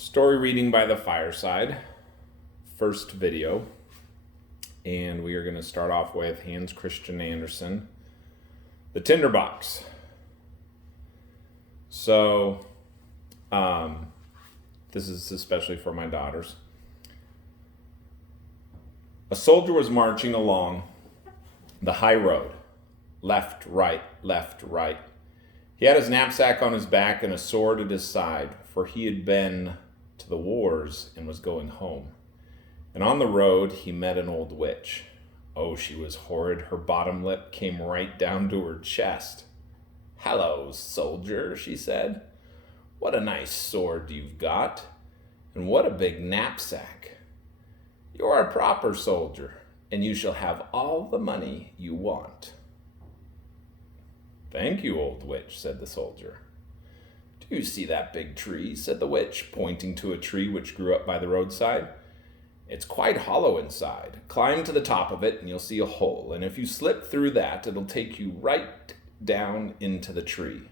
Story reading by the fireside, first video, and we are going to start off with Hans Christian Andersen, the Tinder-box. So, this is especially for my daughters. A soldier was marching along the high road, left, right, left, right. He had his knapsack on his back and a sword at his side, for he had been to the wars and was going home. And on the road he met an old witch. Oh, she was horrid. Her bottom lip came right down to her chest. "Hello, soldier," she said. "What a nice sword you've got, and what a big knapsack. You are a proper soldier, and you shall have all the money you want." "Thank you, old witch," said the soldier. "Do you see that big tree?" said the witch, pointing to a tree which grew up by the roadside. "It's quite hollow inside. Climb to the top of it and you'll see a hole, and if you slip through that, it'll take you right down into the tree.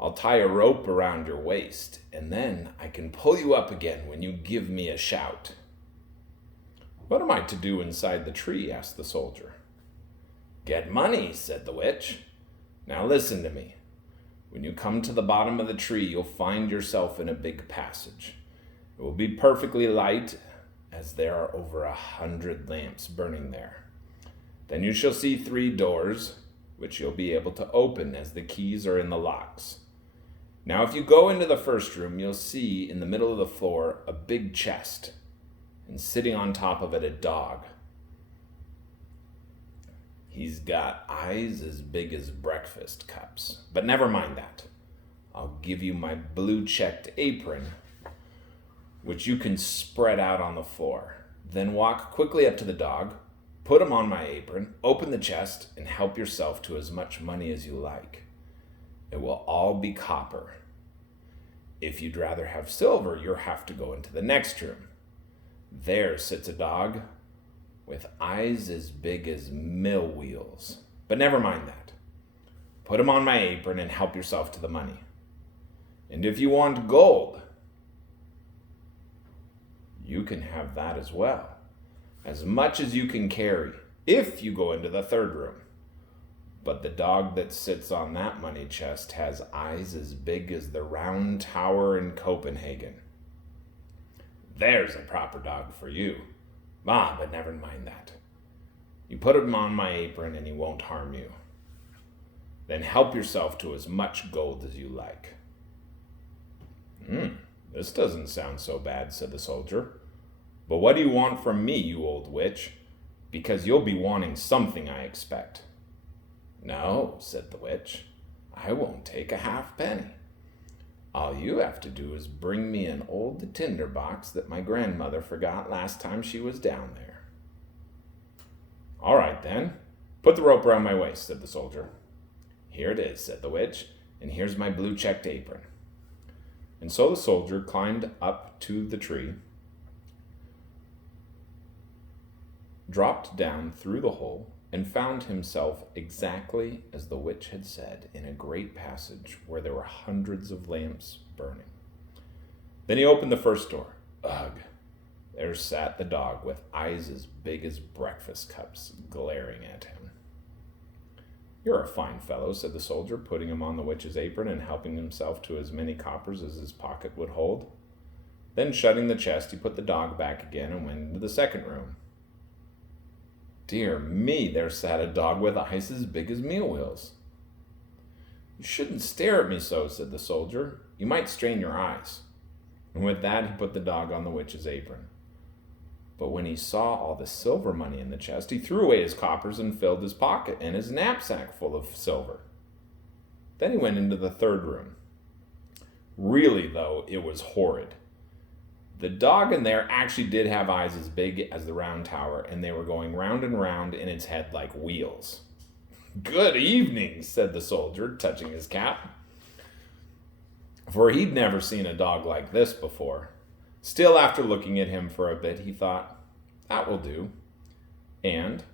I'll tie a rope around your waist, and then I can pull you up again when you give me a shout." "What am I to do inside the tree?" asked the soldier. "Get money," said the witch. "Now listen to me. When you come to the bottom of the tree, you'll find yourself in a big passage. It will be perfectly light, as there are over 100 lamps burning there. Then you shall see 3 doors, which you'll be able to open as the keys are in the locks. Now if you go into the first room, you'll see in the middle of the floor a big chest, and sitting on top of it a dog. He's got eyes as big as breakfast cups. But never mind that. I'll give you my blue-checked apron, which you can spread out on the floor. Then walk quickly up to the dog, put him on my apron, open the chest, and help yourself to as much money as you like. It will all be copper. If you'd rather have silver, you'll have to go into the next room. There sits a dog with eyes as big as mill wheels. But never mind that. Put him on my apron and help yourself to the money. And if you want gold, you can have that as well, as much as you can carry, if you go into the third room. But the dog that sits on that money chest has eyes as big as the round tower in Copenhagen. There's a proper dog for you. But never mind that. You put him on my apron and he won't harm you. Then help yourself to as much gold as you like." This doesn't sound so bad," said the soldier. "But what do you want from me, you old witch? Because you'll be wanting something, I expect." "No," said the witch. "I won't take a halfpenny. All you have to do is bring me an old tinder-box that my grandmother forgot last time she was down there." "All right, then. Put the rope around my waist," said the soldier. "Here it is," said the witch, "and here's my blue-checked apron." And so the soldier climbed up to the tree, dropped down through the hole, and found himself exactly as the witch had said, in a great passage where there were hundreds of lamps burning. Then he opened the first door. Ugh! There sat the dog with eyes as big as breakfast cups, glaring at him. "You're a fine fellow," said the soldier, putting him on the witch's apron and helping himself to as many coppers as his pocket would hold. Then, shutting the chest, he put the dog back again and went into the second room. Dear me, there sat a dog with eyes as big as meal wheels. "You shouldn't stare at me so," said the soldier. "You might strain your eyes." And with that, he put the dog on the witch's apron. But when he saw all the silver money in the chest, he threw away his coppers and filled his pocket and his knapsack full of silver. Then he went into the third room. Really, though, it was horrid. The dog in there actually did have eyes as big as the round tower, and they were going round and round in its head like wheels. "Good evening," said the soldier, touching his cap, for he'd never seen a dog like this before. Still, after looking at him for a bit, he thought, "That will do." And,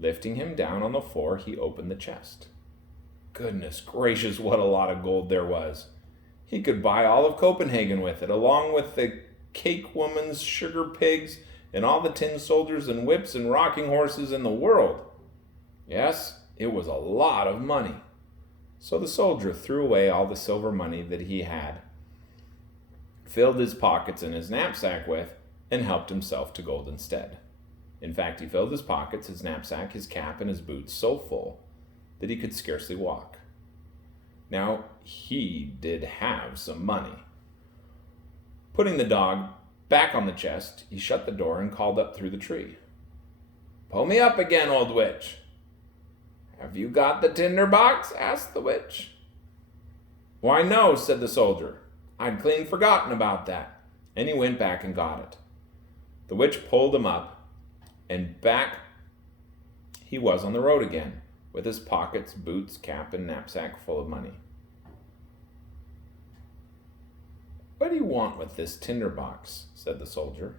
lifting him down on the floor, he opened the chest. Goodness gracious, what a lot of gold there was. He could buy all of Copenhagen with it, along with the cake woman's sugar pigs and all the tin soldiers and whips and rocking horses in the world. Yes, it was a lot of money. So the soldier threw away all the silver money that he had, filled his pockets and his knapsack with, and helped himself to gold instead. In fact, he filled his pockets, his knapsack, his cap, and his boots so full that he could scarcely walk. Now, he did have some money. Putting the dog back on the chest, he shut the door and called up through the tree. "Pull me up again, old witch." "Have you got the tinder-box?" asked the witch. "Why, no," said the soldier. "I'd clean forgotten about that." And he went back and got it. The witch pulled him up, and back he was on the road again, with his pockets, boots, cap, and knapsack full of money. "What do you want with this tinder-box?" said the soldier.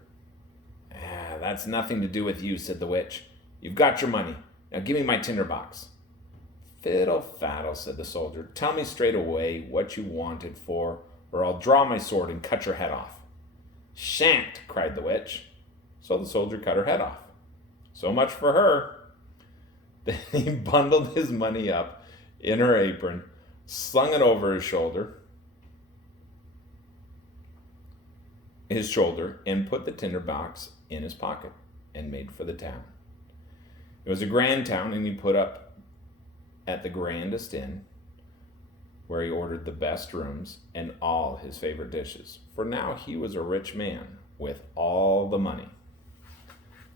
That's nothing to do with you," said the witch. "You've got your money. Now give me my tinder-box." "Fiddle-faddle," said the soldier. "Tell me straight away what you want it for, or I'll draw my sword and cut your head off." "Shan't," cried the witch. So the soldier cut her head off. So much for her. Then he bundled his money up in her apron, slung it over his shoulder, and put the tinder-box in his pocket and made for the town. It was a grand town, and he put up at the grandest inn, where he ordered the best rooms and all his favorite dishes, for now he was a rich man with all the money.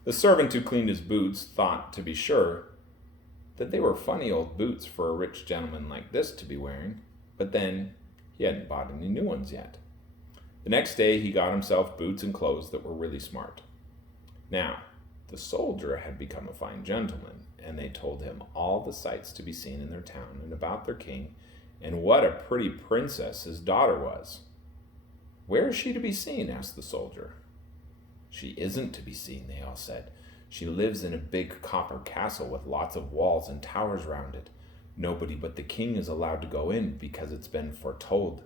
The servant who cleaned his boots thought, to be sure, that they were funny old boots for a rich gentleman like this to be wearing, but then he hadn't bought any new ones yet. The next day he got himself boots and clothes that were really smart. Now, the soldier had become a fine gentleman, and they told him all the sights to be seen in their town and about their king, and what a pretty princess his daughter was. "Where is she to be seen?" asked the soldier. "She isn't to be seen," they all said. "She lives in a big copper castle with lots of walls and towers round it. Nobody but the king is allowed to go in, because it's been foretold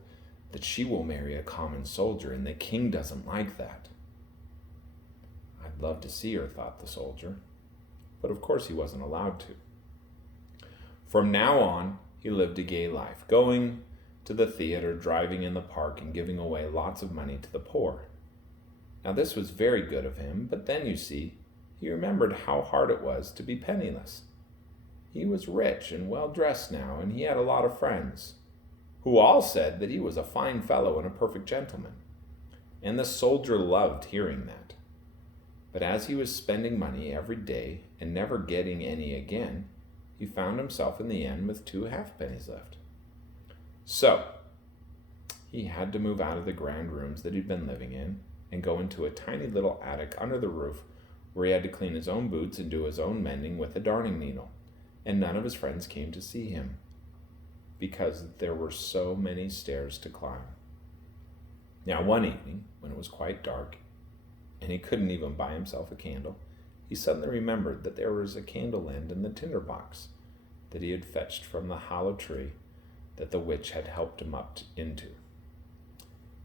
that she will marry a common soldier, and the king doesn't like that." "I'd love to see her," thought the soldier. But of course he wasn't allowed to. From now on, he lived a gay life, going to the theater, driving in the park, and giving away lots of money to the poor. Now this was very good of him, but then, you see, he remembered how hard it was to be penniless. He was rich and well-dressed now, and he had a lot of friends, who all said that he was a fine fellow and a perfect gentleman. And the soldier loved hearing that. But as he was spending money every day and never getting any again, he found himself in the end with 2 halfpennies left. So he had to move out of the grand rooms that he'd been living in and go into a tiny little attic under the roof, where he had to clean his own boots and do his own mending with a darning needle. And none of his friends came to see him, because there were so many stairs to climb. Now one evening, when it was quite dark, and he couldn't even buy himself a candle, he suddenly remembered that there was a candle end in the tinder-box that he had fetched from the hollow tree that the witch had helped him up into.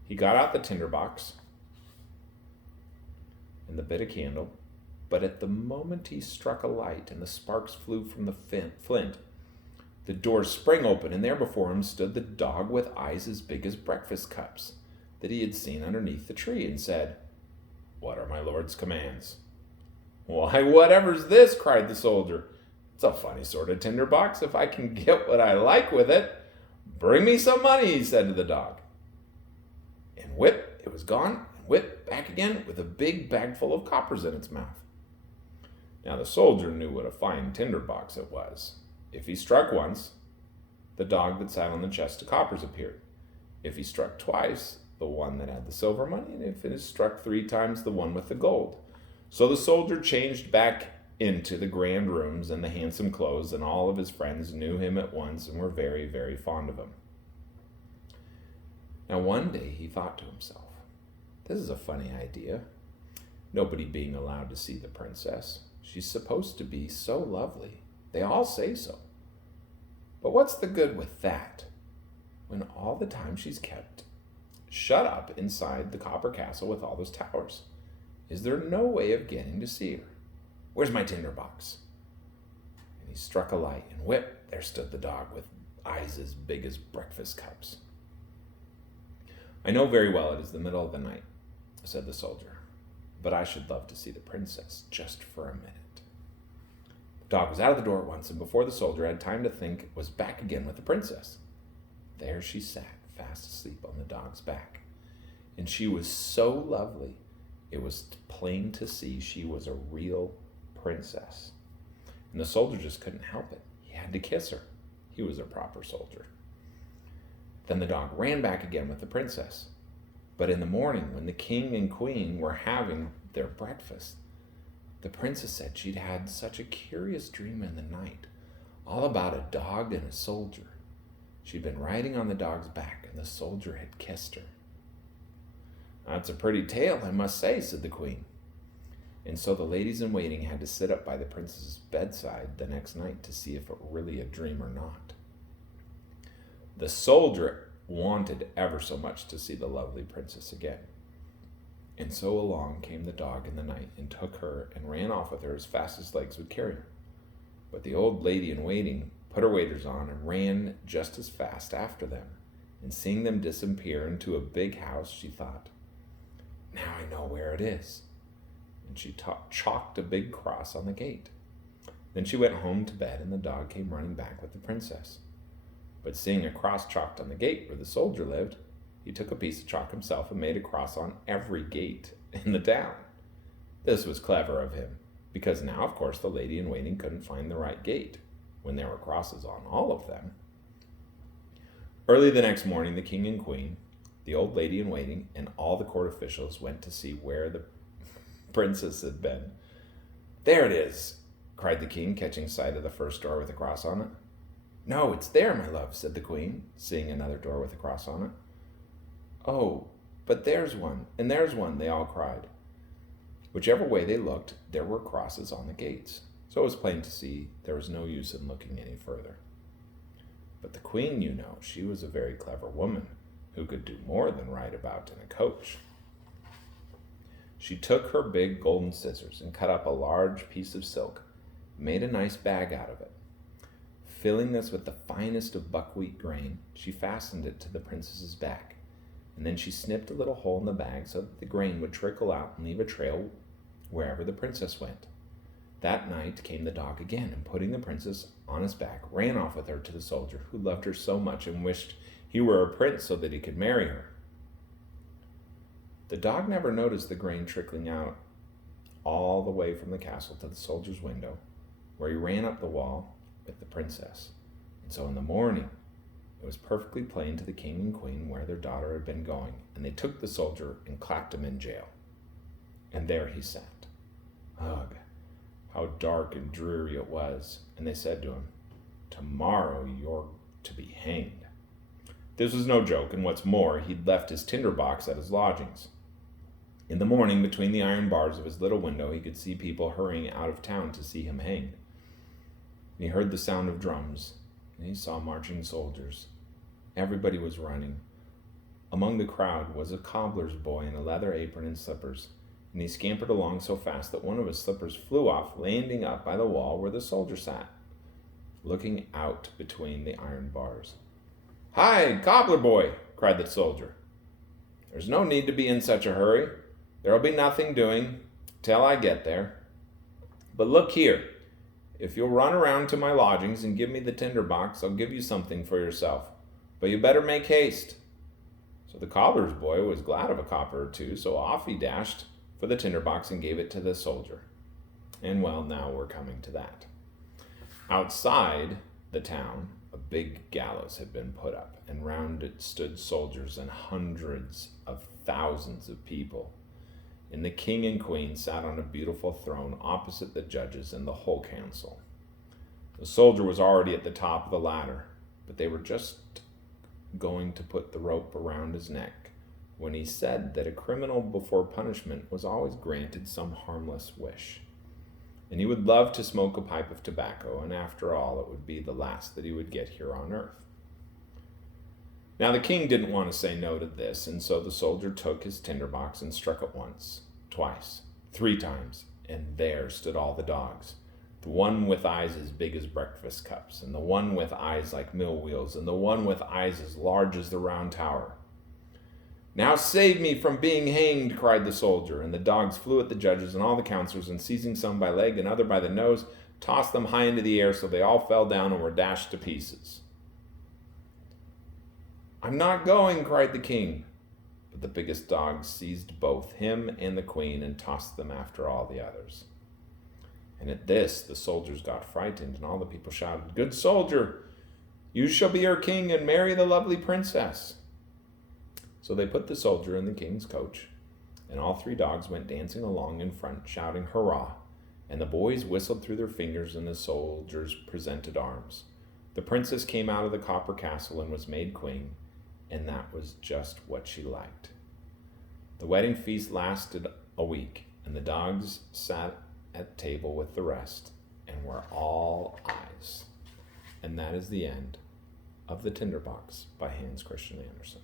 He got out the tinder-box and the bit of candle, but at the moment he struck a light and the sparks flew from the flint, the door sprang open, and there before him stood the dog with eyes as big as breakfast cups that he had seen underneath the tree, and said, "What are my lord's commands?" "Why, whatever's this?" cried the soldier. "It's a funny sort of tinder-box, if I can get what I like with it. Bring me some money," he said to the dog. And whip, it was gone, and whip, back again, with a big bag full of coppers in its mouth. Now the soldier knew what a fine tinder-box it was. If he struck once, the dog that sat on the chest of coppers appeared. If he struck twice, the one that had the silver money, and if it struck 3 times, the one with the gold. So the soldier changed back into the grand rooms and the handsome clothes, and all of his friends knew him at once and were very, very fond of him. Now one day he thought to himself, "This is a funny idea. Nobody being allowed to see the princess. She's supposed to be so lovely. They all say so. But what's the good with that? when all the time she's kept shut up inside the copper castle with all those towers? Is there no way of getting to see her? Where's my tinderbox?" And he struck a light, and whip, there stood the dog with eyes as big as breakfast cups. "I know very well it is the middle of the night," said the soldier, "but I should love to see the princess just for a minute." The dog was out of the door at once, and before the soldier had time to think, was back again with the princess. There she sat, fast asleep on the dog's back, and she was so lovely, it was plain to see she was a real princess. And the soldier just couldn't help it. He had to kiss her. He was a proper soldier. Then the dog ran back again with the princess. But in the morning, when the king and queen were having their breakfast, the princess said she'd had such a curious dream in the night, all about a dog and a soldier. She'd been riding on the dog's back, and the soldier had kissed her. "That's a pretty tale, I must say," said the queen. And so the ladies in waiting had to sit up by the princess's bedside the next night to see if it were really a dream or not. The soldier wanted ever so much to see the lovely princess again. And so along came the dog in the night and took her and ran off with her as fast as legs would carry her. But the old lady in waiting put her waders on and ran just as fast after them. And seeing them disappear into a big house, she thought, "Now I know where it is." And she chalked a big cross on the gate. Then she went home to bed, and the dog came running back with the princess. But seeing a cross chalked on the gate where the soldier lived, he took a piece of chalk himself and made a cross on every gate in the town. This was clever of him, because now, of course, the lady in waiting couldn't find the right gate when there were crosses on all of them. Early the next morning, the king and queen, the old lady in waiting, and all the court officials went to see where the princess had been. "There it is," cried the king, catching sight of the first door with a cross on it. "No, it's there, my love," said the queen, seeing another door with a cross on it. "Oh, but there's one, and there's one," they all cried. Whichever way they looked, there were crosses on the gates, so it was plain to see there was no use in looking any further. But the queen, you know, she was a very clever woman who could do more than ride about in a coach. She took her big golden scissors and cut up a large piece of silk, made a nice bag out of it. Filling this with the finest of buckwheat grain, she fastened it to the princess's back, and then she snipped a little hole in the bag so that the grain would trickle out and leave a trail wherever the princess went. That night came the dog again, and putting the princess on his back, ran off with her to the soldier, who loved her so much and wished he were a prince so that he could marry her. The dog never noticed the grain trickling out all the way from the castle to the soldier's window, where he ran up the wall with the princess. And so in the morning, it was perfectly plain to the king and queen where their daughter had been going, and they took the soldier and clapped him in jail. And there he sat. Ugh, how dark and dreary it was. And they said to him, "Tomorrow you're to be hanged." This was no joke, and what's more, he'd left his tinder-box at his lodgings. In the morning, between the iron bars of his little window, he could see people hurrying out of town to see him hanged. He heard the sound of drums, and he saw marching soldiers. Everybody was running. Among the crowd was a cobbler's boy in a leather apron and slippers, and he scampered along so fast that one of his slippers flew off, landing up by the wall where the soldier sat, looking out between the iron bars. "Hi, cobbler boy!" cried the soldier. "There's no need to be in such a hurry. There'll be nothing doing till I get there. But look here, if you'll run around to my lodgings and give me the tinder-box, I'll give you something for yourself. But you better make haste." So the cobbler's boy was glad of a copper or two, so off he dashed for the tinder-box and gave it to the soldier. And well, now we're coming to that. Outside the town, a big gallows had been put up, and round it stood soldiers and hundreds of thousands of people. And the king and queen sat on a beautiful throne opposite the judges and the whole council. The soldier was already at the top of the ladder, but they were just going to put the rope around his neck when he said that a criminal before punishment was always granted some harmless wish. And he would love to smoke a pipe of tobacco, and after all, it would be the last that he would get here on earth. Now the king didn't want to say no to this, and so the soldier took his tinderbox and struck it once, twice, 3 times, and there stood all the dogs. The one with eyes as big as breakfast cups, and the one with eyes like mill wheels, and the one with eyes as large as the round tower. "Now save me from being hanged," cried the soldier, and the dogs flew at the judges and all the counselors, and seizing some by leg and other by the nose, tossed them high into the air so they all fell down and were dashed to pieces. "I'm not going," cried the king. But the biggest dog seized both him and the queen and tossed them after all the others. And at this the soldiers got frightened, and all the people shouted, "Good soldier, you shall be our king and marry the lovely princess." So they put the soldier in the king's coach, and all 3 dogs went dancing along in front, shouting hurrah, and the boys whistled through their fingers and the soldiers presented arms. The princess came out of the copper castle and was made queen, and that was just what she liked. The wedding feast lasted a week, and the dogs sat at table with the rest and were all eyes. And that is the end of The Tinderbox by Hans Christian Andersen.